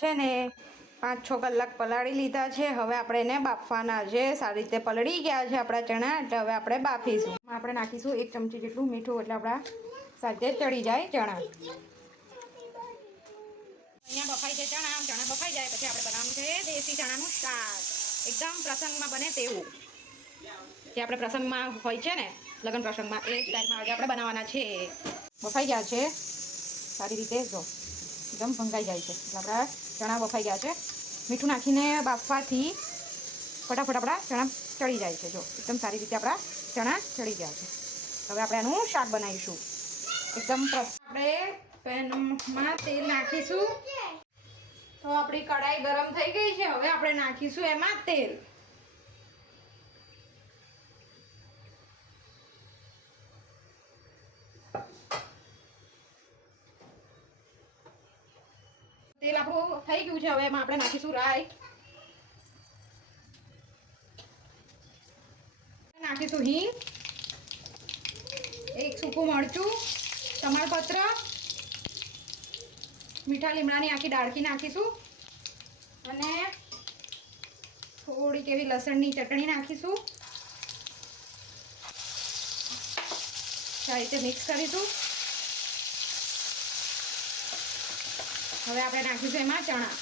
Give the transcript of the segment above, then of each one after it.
છે ને, પાંચ છ કલાક પલાળી લીધા છે. હવે આપણે એને બાફવાના છે. સારી રીતે પલળી ગયા છે આપણા ચણા, એટલે હવે આપણે બાફીશું. આપણે નાખીશું એક ચમચી જેટલું મીઠું, એટલે આપણા સાથે ચડી જાય ચણા. અહીંયા બફાઈ છે ચણા ચણા બફાઈ જાય, પછી આપણે બનાવવાનું છે દેશી ચણાનું શાક. એકદમ પ્રસંગમાં બને તેવું. જે આપણે પ્રસંગમાં હોય છે ને, લગ્ન પ્રસંગમાં, એ સ્ટાઇલમાં આજે આપણે બનાવવાના છે. બફાઈ ગયા છે. સારી રીતે જો. એકદમ ભંગાઈ જાય છે. એટલે આપણા ચણા બફાઈ ગયા છે. મીઠું નાખીને બાફવાથી ફટાફટ આપણા ચણા ચડી જાય છે. જો, એકદમ સારી રીતે આપણા ચણા ચડી ગયા છે. હવે આપણે એનું શાક બનાવીશું. એકદમ આપણે પેનમાં તેલ નાખીશું. તો આપણી કઢાઈ ગરમ થઈ ગઈ છે. હવે આપણે નાખીશું એમાં તેલ. તેલ આપણું થઈ ગયું છે, હવે એમાં આપણે નાખીશું રાઈ. નાખીશું હિંગ, એક સૂકું મરચું, તમાલપત્ર, મીઠા લીમડાની આખી ડાળખી નાખીશું, અને થોડીક એવી લસણની ચટણી નાખીશું. સારી રીતે મિક્સ કરીશું. હવે આપણે નાખીશું એમાં ચણા.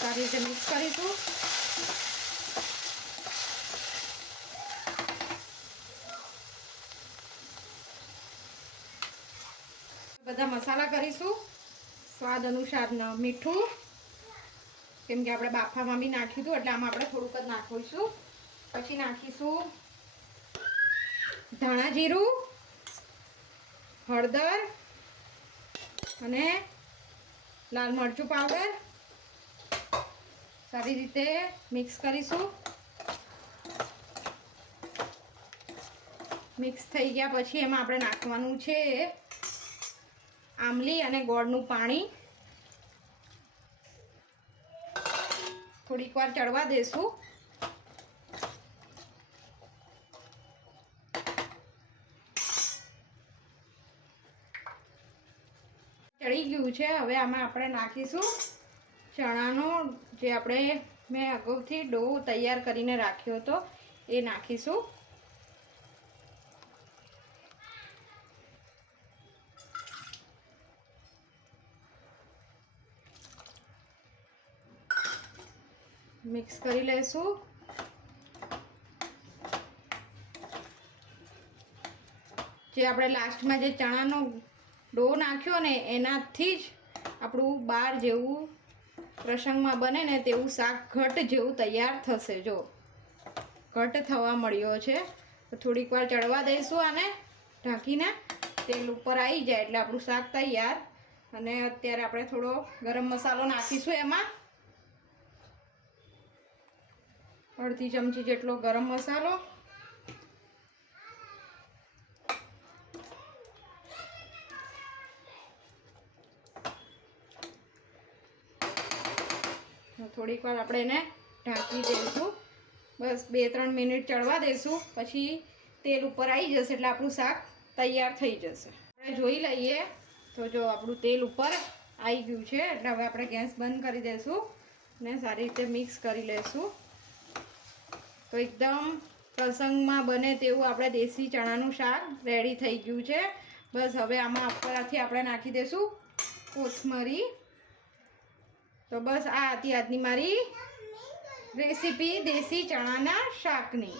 સારી રીતે મિક્સ કરીશું. બધા મસાલા કરીશું. સ્વાદ અનુસાર મીઠું. કેમ કે આપણે બાફામાં બી નાખ્યું હતું, એટલે આમાં આપણે થોડુંક જ નાખીશું. પછી નાખીશું ધાણા જીરું, હળદર અને લાલ મરચું પાવડર. સારી રીતે મિક્સ કરીશું. મિક્સ થઈ ગયા પછી એમાં આપણે નાખવાનું છે આમલી અને ગોળનું પાણી થોડીક વાર ચડવા દેશું. ચડી ગયું છે, હવે આમાં આપણે નાખીશું ચણાનો, જે આપણે મેં અગાઉથી ડો તૈયાર કરીને રાખ્યો હતો, એ નાખીશું. મિક્સ કરી લઈશું જે આપણે લાસ્ટમાં જે ચણાનો ડો નાખ્યો ને એનાથી જ આપણું બાર જેવું પ્રસંગમાં બને ને તેવું શાક ઘટ જેવું તૈયાર થશે. જો, ઘટ થવા મળ્યો છે. થોડીક વાર ચડવા દઈશું આને. ઢાંકીને તેલ ઉપર આવી જાય એટલે આપણું શાક તૈયાર. અને અત્યારે આપણે થોડો ગરમ મસાલો નાખીશું એમાં. અડધી ચમચી જેટલો ગરમ મસાલો. થોડીક વાર આપણે એને ઢાંકી દઈશું. બસ બે ત્રણ મિનિટ ચડવા દઈશું. પછી તેલ ઉપર આવી જશે એટલે આપણું શાક તૈયાર થઈ જશે. આપણે જોઈ લઈએ. તો જો આપણું તેલ ઉપર આવી ગયું છે. એટલે હવે આપણે ગેસ બંધ કરી દઈશું ને સારી રીતે મિક્સ કરી લઈશું. તો એકદમ પ્રસંગમાં બને તેવું આપણે દેશી ચણાનું શાક રેડી થઈ ગયું છે. બસ હવે આમાં ઉપરથી આપણે નાખી દઈશું કોથમરી. તો બસ આ હતી આજની મારી રેસીપી દેશી ચણાના શાકની.